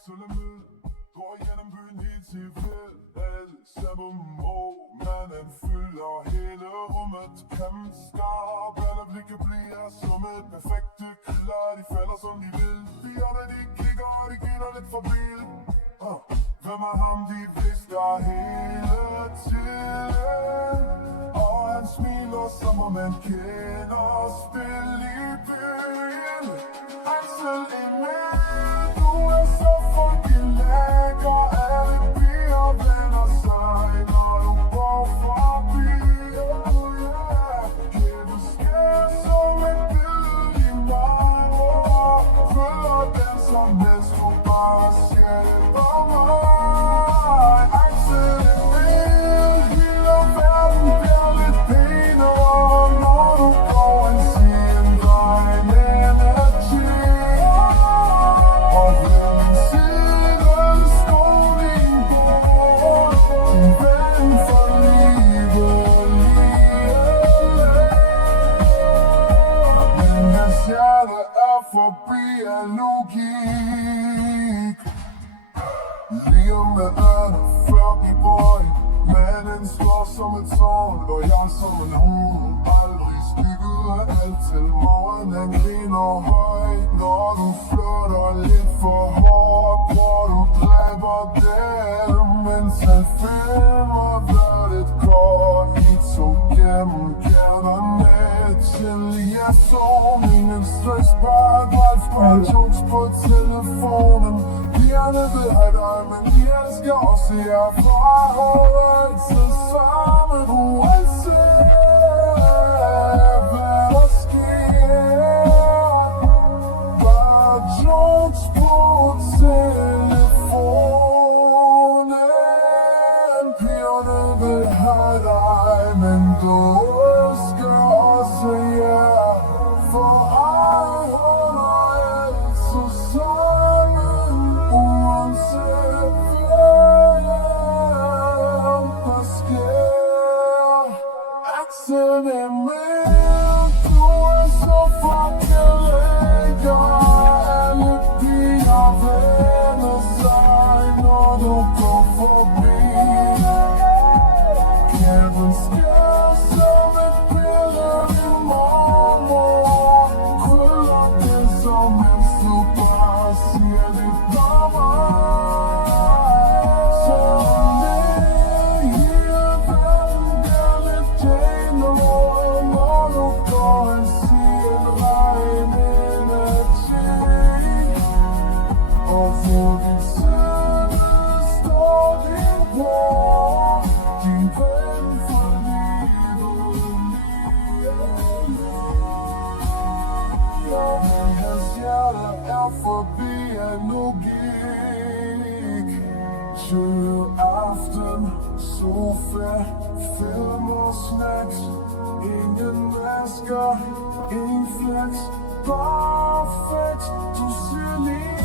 Axel Emil går igennem byen helt tilfælde. Alle sammen må, men han fylder hele rummet. Kammen skarp, alle blikke bliver som et perfekte kriller. De falder som de vil. Pigerne de kigger og de griner lidt forbi. Hvem er ham, de visker hele tiden. Og han smiler som om man kender spil i byen. Axel Emil, du er så fucking lækker. Alle piger vender sig, når du går forbi. Oh yeah, kæmpe skær som et billede i marmor. Føler den som helst, du bare siger det for mig. Axel Emil, hele verden bliver lidt pænere, når du går en sin vej med energi. Og hvem sidder skolen bort, din ven for livet, men hans hjerte er forbi af logik. Lige om med ørne, flirty boy. Manden står som et tårn, loyal som en hund. Aldrig skygget af alt til morgen. Han griner højt, når du flirter lidt for hårdt. Hvor du dræber dem, mens han filmer hvad det går. I tog gennem gaderne til Jason. Ingen stress, bare golf og jokes på telefonen. Pigerne vil have dig, men de elsker også jer fra altid sammen. Uanset hvad der sker, bare jokes på telefonen. Pigerne vil have dig, men du elsker også jer. For ej holder altid sammen, uanset hvad der sker. Axel Emil, du er så fucking lækker. Alle piger vender sig, når du går forbi. Kæben skær som et billede i marmor. Krøller det som helst, du bare siger det for mig. Så hele verden bliver lidt pænere, når du går en sin vej med energi. Og på din side står din bror, din ven for livet. Men hans hjerte er forbi af logik. Aften, sofa, film og snacks. Ingen masker, ingen flex. Perfekt, du siger lige